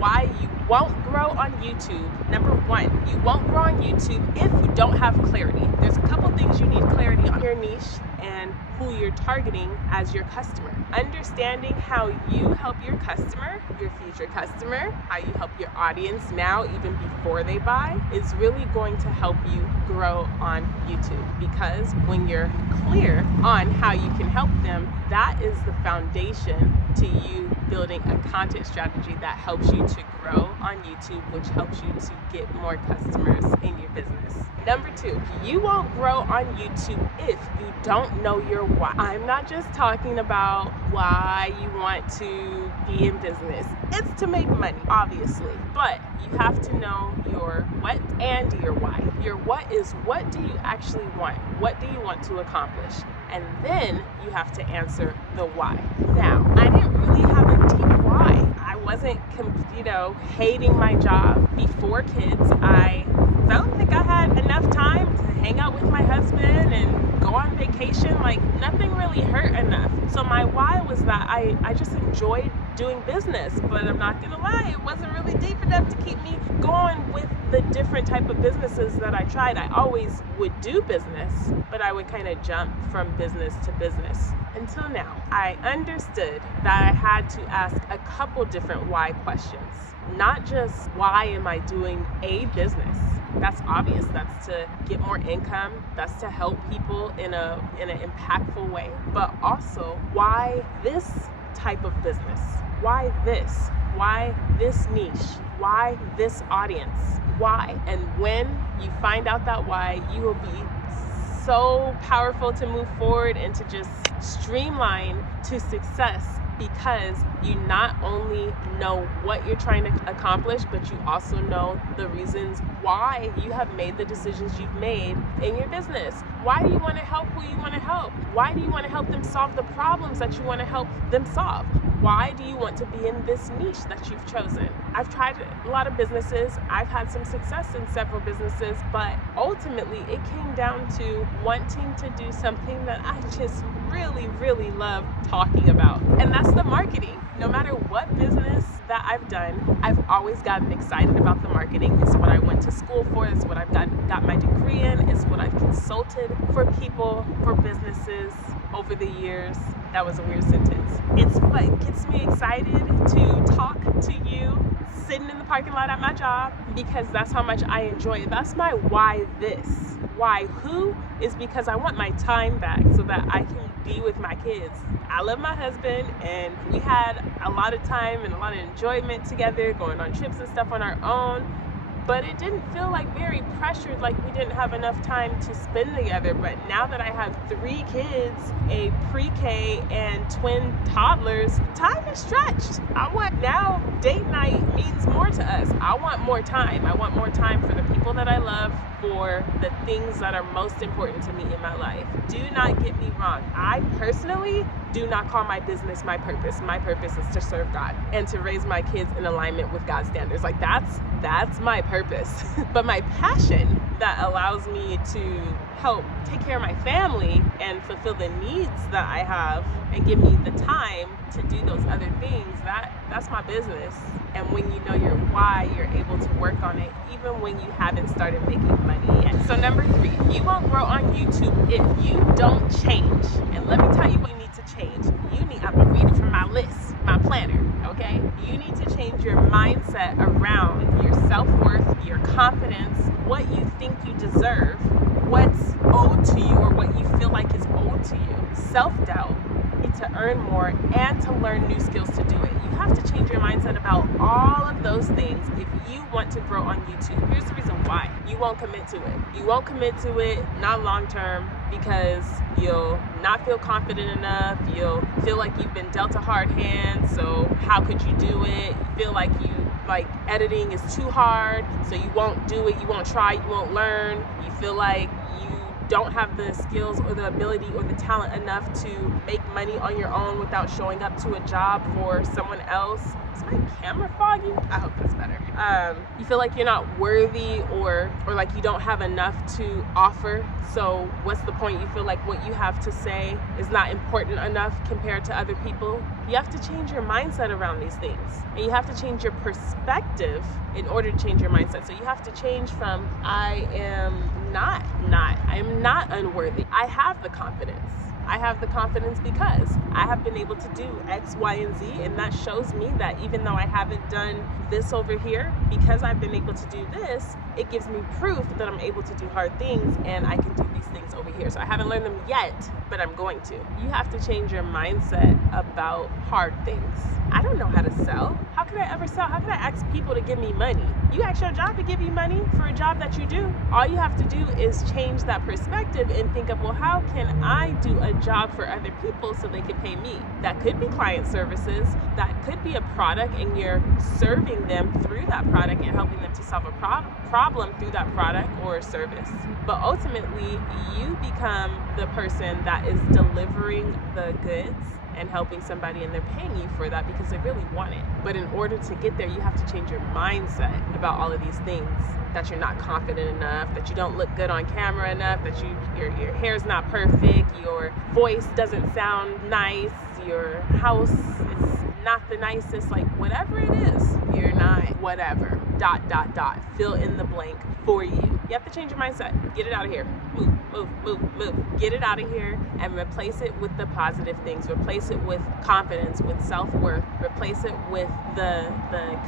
why you won't grow on YouTube. Number one, you won't grow on YouTube if you don't have clarity. There's a couple things you need clarity on: your niche and who you're targeting as your customer. Understanding how you help your customer, your future customer, how you help your audience now, even before they buy, is really going to help you grow on YouTube. Because when you're clear on how you can help them, that is the foundation to you building a content strategy that helps you to grow on YouTube, which helps you to get more customers in your business. Number two, you won't grow on YouTube if you don't know your why. I'm not just talking about why you want to be in business. It's to make money, obviously, but you have to know your what and your why. Your what is, what do you actually want? What do you want to accomplish? And then you have to answer the why. Now, I didn't really have a deep why. I wasn't, hating my job before kids. I felt like I had enough time to hang out with my husband and go on vacation. Like, nothing really hurt enough. So my why was that I just enjoyed doing business, but I'm not gonna lie, it wasn't really deep enough to keep me going with the different type of businesses that I tried. I always would do business, but I would kind of jump from business to business. Until now, I understood that I had to ask a couple different why questions. Not just why am I doing a business? That's obvious. That's to get more income. That's to help people in an impactful way. But also, why this type of business? Why this? Why this niche? Why this audience? Why? And when you find out that why, you will be so powerful to move forward and to just streamline to success, because you not only know what you're trying to accomplish, but you also know the reasons why you have made the decisions you've made in your business. Why do you want to help who you want to help? Why do you want to help them solve the problems that you want to help them solve? Why do you want to be in this niche that you've chosen? I've tried a lot of businesses. I've had some success in several businesses, but ultimately it came down to wanting to do something that I just really, really love talking about. And that's the marketing. No matter what business that I've done, I've always gotten excited about the marketing. It's what I went to school for. It's what I've got my degree in. It's what I've consulted for people, for businesses over the years. That was a weird sentence. It's what gets me excited to talk to you sitting in the parking lot at my job, because that's how much I enjoy it. That's my why this. Why who is because I want my time back so that I can be with my kids. I love my husband, and we had a lot of time and a lot of enjoyment together, going on trips and stuff on our own. But it didn't feel like very pressured, like we didn't have enough time to spend together. But now that I have 3 kids, a pre-K and twin toddlers, time is stretched. Now date night means more to us. I want more time. I want more time for the people that I love, for the things that are most important to me in my life. Do not get me wrong. I personally do not call my business my purpose. My purpose is to serve God and to raise my kids in alignment with God's standards. Like, that's my purpose. But my passion that allows me to help take care of my family and fulfill the needs that I have and give me the time to do those other things, that's my business. And when you know your why, you're able to work on it even when you haven't started making money yet. So number 3, you won't grow on YouTube if you don't change. And let me tell you what you need to change. I'm gonna read it from my list, my planner, okay? You need to change your mindset around your self-worth, your confidence, what you think you deserve, what's owed to you or what you feel like is owed to you. Self-doubt, to earn more, and to learn new skills to do it. You have to change your mindset about all of those things if you want to grow on YouTube. Here's the reason why. You won't commit to it. You won't commit to it, not long term, because you'll not feel confident enough. You'll feel like you've been dealt a hard hand, so how could you do it? You feel like editing is too hard, so you won't do it, you won't try, you won't learn. You feel like you don't have the skills or the ability or the talent enough to make money on your own without showing up to a job for someone else. It's my camera foggy? I hope that's better. You feel like you're not worthy or like you don't have enough to offer. So what's the point? You feel like what you have to say is not important enough compared to other people. You have to change your mindset around these things, and you have to change your perspective in order to change your mindset. So you have to change from I am not unworthy. I have the confidence. I have the confidence because I have been able to do X, Y, and Z, and that shows me that even though I haven't done this over here, because I've been able to do this, it gives me proof that I'm able to do hard things and I can do these things over here. So I haven't learned them yet, but I'm going to. You have to change your mindset about hard things. I don't know how to sell. How could I ever sell? How could I ask people to give me money? You ask your job to give you money for a job that you do. All you have to do is change that perspective and think of, well, how can I do a job for other people so they can pay me? That could be client services. That could be a product, and you're serving them through that product and helping them to solve a problem through that product or service. But ultimately, you become the person that is delivering the goods and helping somebody, and they're paying you for that because they really want it. But in order to get there, you have to change your mindset about all of these things. That you're not confident enough, that you don't look good on camera enough, that your hair's not perfect, your voice doesn't sound nice, your house is not the nicest, like whatever it is, you're not whatever, ... fill in the blank for you. You have to change your mindset. Get it out of here. Move. Get it out of here and replace it with the positive things. Replace it with confidence, with self-worth. Replace it with the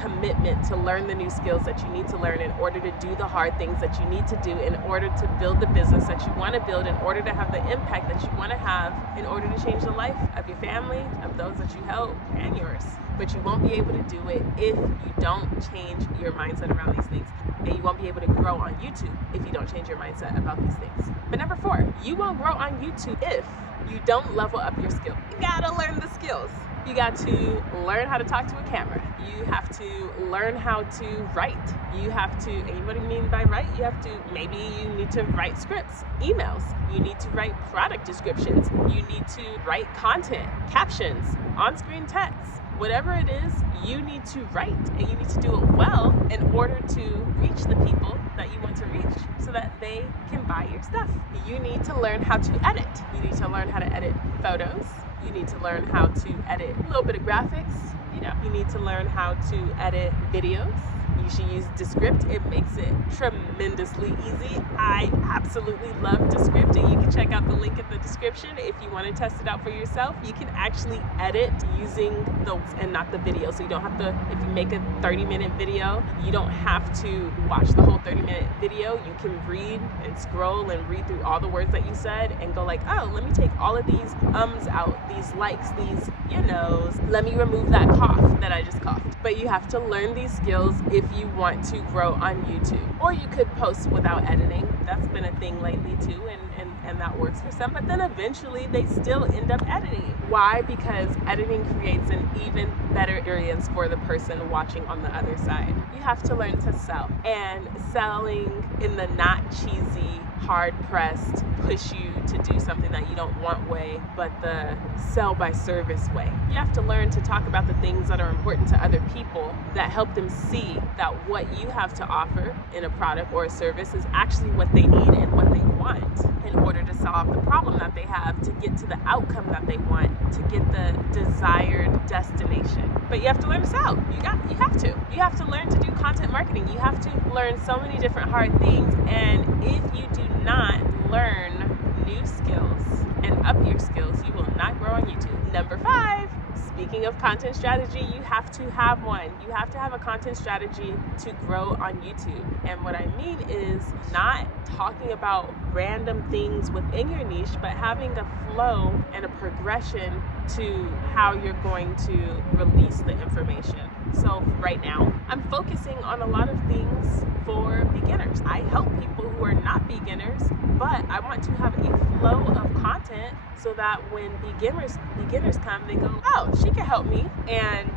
commitment to learn the new skills that you need to learn in order to do the hard things that you need to do, in order to build the business that you want to build, in order to have the impact that you want to have, in order to change the life of your family, of those that you help, and yours. But you won't be able to do it if you don't change your mindset around these things. And you won't be able to grow on YouTube if you don't change your mindset about these things. But number 4, you won't grow on YouTube if you don't level up your skill. You gotta learn the skills. You got to learn how to talk to a camera. You have to learn how to write. You have to, and what do you mean by write? You have to, maybe you need to write scripts, emails. You need to write product descriptions. You need to write content, captions, on-screen text. Whatever it is, you need to write, and you need to do it well in order to reach the people that you want to reach so that they can buy your stuff. You need to learn how to edit. You need to learn how to edit photos. You need to learn how to edit a little bit of graphics. You need to learn how to edit videos. You should use Descript. It makes it tremendously easy. I absolutely love Descript, and you can check out the link in the description if you want to test it out for yourself. You can actually edit using those and not the video. So you don't have to, if you make a 30-minute video, you don't have to watch the whole 30-minute video. You can read and scroll and read through all the words that you said and go like, oh, let me take all of these ums out, these likes, these knows. Let me remove that cough that I just coughed. But you have to learn these skills if you want to grow on YouTube. Or you could post without editing. That's been a thing lately too, and that works for some, but then eventually they still end up editing. Why? Because editing creates an even better experience for the person watching on the other side. You have to learn to sell, and selling in the not cheesy, hard-pressed, push you to do something that you don't want way, but the sell by service way. You have to learn to talk about the things that are important to other people that help them see that what you have to offer in a product or a service is actually what they need and what they want in order to solve the problem that they have, to get to the outcome that they want, to get the desired destination. But you have to learn to sell. You have to learn to do content marketing. You have to learn so many different hard things, and if you do not learn new skills and up your skills, you will not grow on YouTube. Number 5, speaking of content strategy, you have to have one. You have to have a content strategy to grow on YouTube. And what I mean is not talking about random things within your niche, but having a flow and a progression to how you're going to release the information. So right now, I'm focusing on a lot of things for beginners. I help people who are not beginners, but I want to have a flow of content so that when beginners come, they go, oh, she can help me. And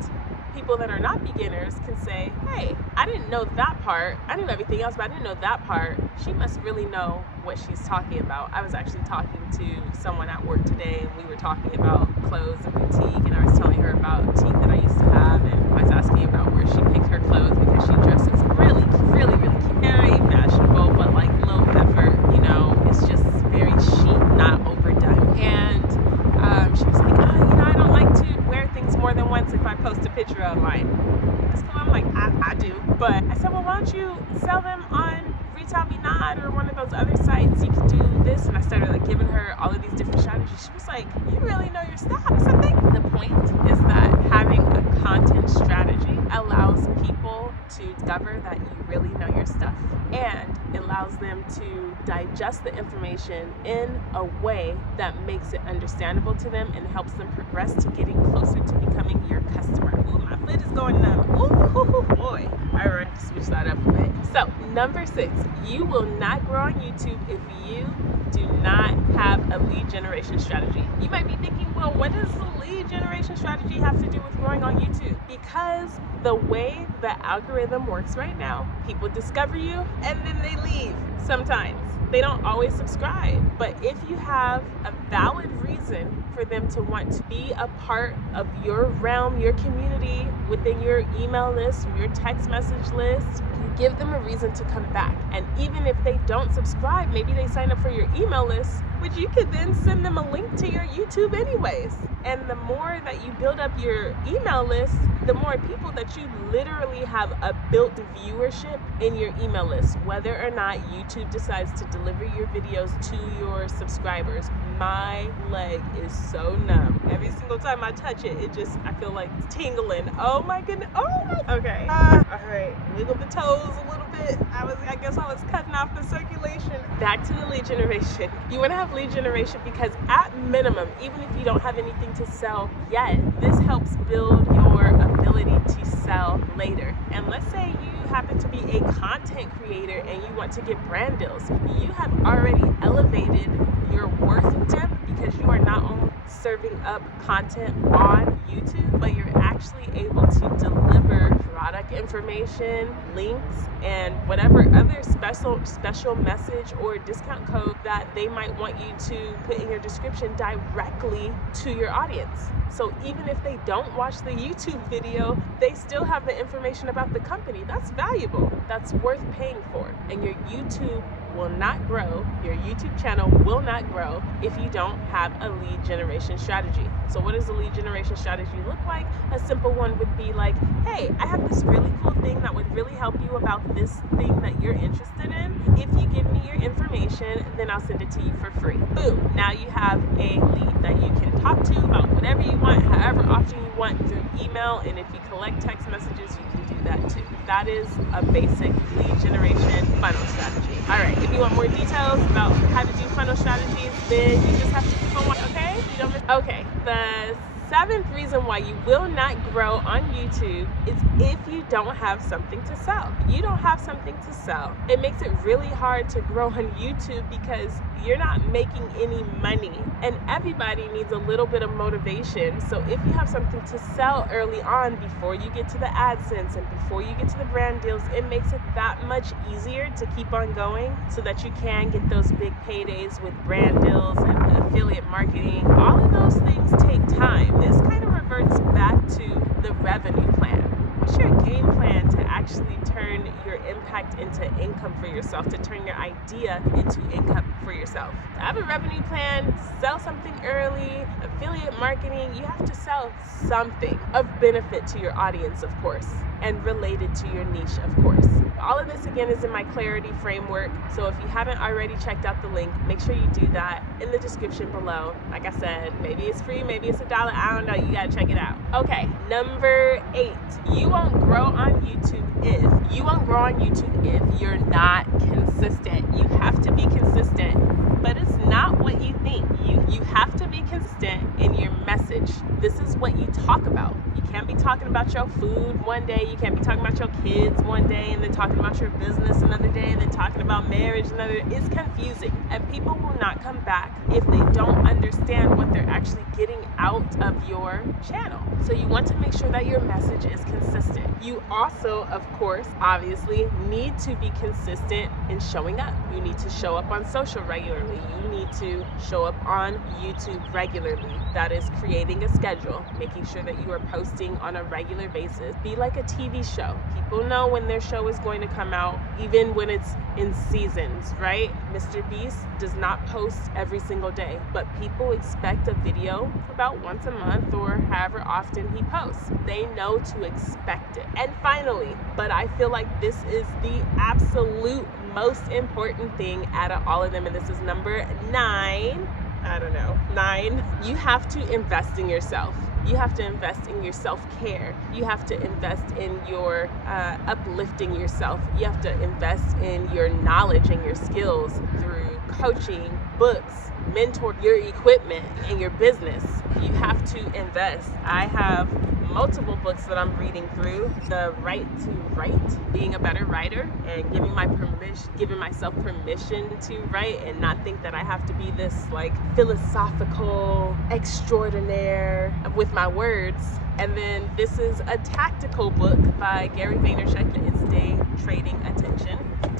people that are not beginners can say, hey, I didn't know that part. I knew everything else, but I didn't know that part. She must really know what she's talking about. I was actually talking to someone at work today, and we were talking about clothes and boutique, and I was telling her about a boutique that I used to have, and I was asking But I said, well, why don't you sell them on Retail Me Not or one of those other sites? You can do this. And I started like giving her all of these different strategies. She was like, you really know your stuff. So I think the point is that having a content strategy allows people to discover that you really know your stuff, and it allows them to digest the information in a way that makes it understandable to them and helps them progress to getting closer to becoming your customer. Ooh, my foot is going numb. Ooh, boy. All right, switch that up a bit. So, number 6, you will not grow on YouTube if you do not have a lead generation strategy. You might be thinking, well, what does the lead generation strategy have to do with growing on YouTube? Because the way the algorithm works right now, people discover you and then they leave sometimes. They don't always subscribe. But if you have a valid reason for them to want to be a part of your realm, your community, within your email list or your text message list, you give them a reason to come back. And even if they don't subscribe, maybe they sign up for your email list, which you could then send them a link to your YouTube anyways. And the more that you build up your email list, the more people that you literally have a built viewership in your email list, whether or not YouTube decides to deliver your videos to your subscribers. My leg is so numb. Every single time I touch it, I feel like it's tingling. Oh my goodness. Oh my. Okay. All right. Wiggle the toes a little bit. I guess I was cutting off the circulation. Back to the lead generation. You want to have lead generation because at minimum, even if you don't have anything to sell yet, this helps build your ability to sell later. And let's say you happen to be a content creator and you want to get brand deals. You have already elevated your worth depth because you are not only serving up content on YouTube, but you're actually able to deliver product information, links, and whatever other special message or discount code that they might want you to put in your description directly to your audience. So even if they don't watch the YouTube video, they still have the information about the company. That's valuable. That's worth paying for. And your YouTube will not grow, your YouTube channel will not grow if you don't have a lead generation strategy. So what does a lead generation strategy look like? A simple one would be like, hey, I have this really cool thing that would really help you about this thing that you're interested in. If you give me your information, then I'll send it to you for free. Boom, now you have a lead that you can talk to about whatever you want, however often you want through email, and if you collect text messages, you can do that too. That is a basic lead generation funnel strategy. All right, if you want more details about how to do funnel strategies, then you just have to keep on watching, okay? Okay, the 7th reason why you will not grow on YouTube is if you don't have something to sell. You don't have something to sell. It makes it really hard to grow on YouTube because you're not making any money, and everybody needs a little bit of motivation. So if you have something to sell early on before you get to the AdSense and before you get to the brand deals, it makes it that much easier to keep on going so that you can get those big paydays with brand deals and affiliate marketing. All of those things take time. This kind of reverts back to the revenue plan. What's your game plan to actually turn your impact into income for yourself, to turn your idea into income for yourself? To have a revenue plan, sell something early, affiliate marketing, you have to sell something of benefit to your audience, of course, and related to your niche, of course. All of this again is in my clarity framework, so if you haven't already checked out the link, make sure you do that in the description below. Like I said, maybe it's free, maybe it's $1, I don't know, you gotta check it out. Okay, number 8, you won't grow on YouTube if you're not consistent. You have to be consistent, but it's not what you think. You have to be consistent in your message. This is what you talk about. You can't be talking about your food one day, you can't be talking about your kids one day, and then talking about your business another day, and then talking about marriage another. It's confusing, and people will not come back if they don't understand what they're actually getting out of your channel. So you want to make sure that your message is consistent. You also, of course, obviously need to be consistent in showing up. You need to show up on social regularly. You need to show up on YouTube regularly. That is creating a schedule, making sure that you are posting posting on a regular basis. Be like a TV show. People know when their show is going to come out, even when it's in seasons, right? Mr. Beast does not post every single day, but people expect a video about once a month or however often he posts. They know to expect it. And finally, but I feel like this is the absolute most important thing out of all of them, and this is number 9. I don't know, 9. You have to invest in yourself. You have to invest in your self-care. You have to invest in your uplifting yourself. You have to invest in your knowledge and your skills through coaching, books, mentor, your equipment, and your business. You have to invest. I have multiple books that I'm reading through. The Right to Write, being a better writer, and giving myself permission to write and not think that I have to be this like philosophical extraordinaire with my words. And then this is a tactical book by Gary Vaynerchuk. It's Day Trading Attention,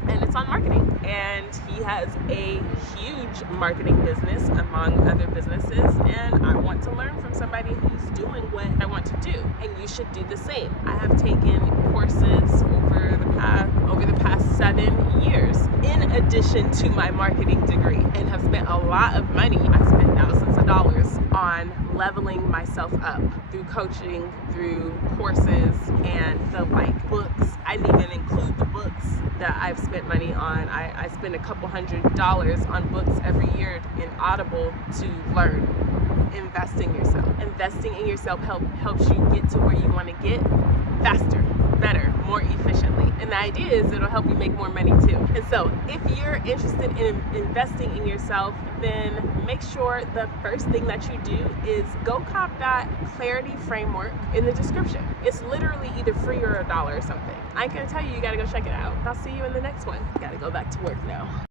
and it's on marketing. And he has a huge marketing business among other businesses, and I want to learn from somebody who's doing what I want to do, and you should do the same. I have taken courses over the past 7 years in addition to my marketing degree, and have spent a lot of money. I spent thousands of dollars on leveling myself up through coaching, through courses, and the books. I didn't even include the books that I've spent money on. I spend a couple $100s on books every year in Audible to learn. Investing in yourself helps you get to where you want to get faster, better, more efficiently. And the idea is it'll help you make more money too. And so if you're interested in investing in yourself, then make sure the first thing that you do is go cop that Clarity framework in the description. It's literally either free or $1 or something. I can tell you, you gotta go check it out. I'll see you in the next one. Gotta go back to work now.